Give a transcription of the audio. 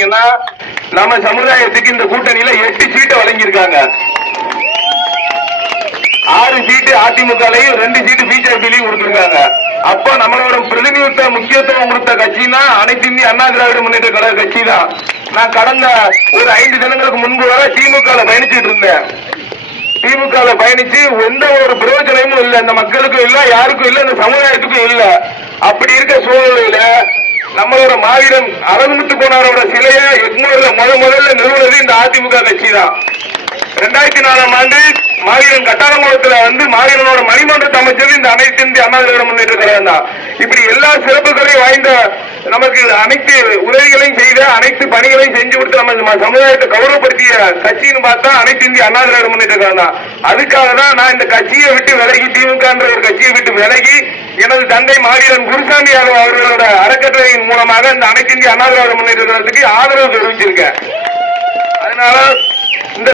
பாத்தீங்கன்னா நம்ம சமுதாயத்துக்கு இந்த கூட்டணியில 8 சீட்டை வழங்கியிருக்காங்க. 6 சீட்டு அதிமுகலையும் 2 சீட்டு பிஜேபியிலையும் கொடுத்திருக்காங்க. அப்ப நம்மளோட பிரதிநிதித்துவ முக்கியத்துவம் கொடுத்த கட்சினா அனைத்து இந்திய அண்ணா திராவிட முன்னேற்ற கழக கட்சி தான். நான் கடந்த ஒரு 5 தினங்களுக்கு முன்பு வரை திமுக பயணிச்சுட்டு இருந்தேன். திமுக பயணிச்சு எந்த ஒரு பிரயோஜனமும் இல்லை, இந்த மக்களுக்கும் இல்ல, யாருக்கும் இல்ல, இந்த சமுதாயத்துக்கும் இல்ல. அப்படி இருக்க சூழ்நிலையில நம்மளோட மாவீரன் அரவிந்த் கோனாரோட சிலையை எக்மூர்ல முதல்ல நிறுவனது இந்த அதிமுக கட்சி தான். 2004ஆம் ஆண்டு மாவீரன் கட்டாளங்குளத்துல மாவீரனோட மணிமன்றத்தை அமைச்சது இந்த அனைத்து இந்திய அண்ணா திராவிட முன்னேற்ற கழகம் தான். இப்படி எல்லா சிறப்புகளையும் வாய்ந்த நமக்கு அனைத்து உதவிகளையும் செய்த அனைத்து பணிகளையும் செஞ்சு கொடுத்து நம்ம சமுதாயத்தை கௌரவப்படுத்திய கட்சின்னு பார்த்தா அனைத்து இந்திய அண்ணா திராவிட முன்னேற்ற கழகம் தான். அதுக்காக தான் நான் இந்த கட்சியை விட்டு விலகி, திமுக என்ற ஒரு கட்சியை விட்டு விலகி, எனது தந்தை மாவீரன் குருசாமி அவர்களோட அறக்கட்டளையின் மூலமாக இந்த அனைத்து இந்திய அண்ணா திராவிட முன்னேற்ற கழகத்துக்கு ஆதரவு தெரிவிச்சிருக்கேன். அதனால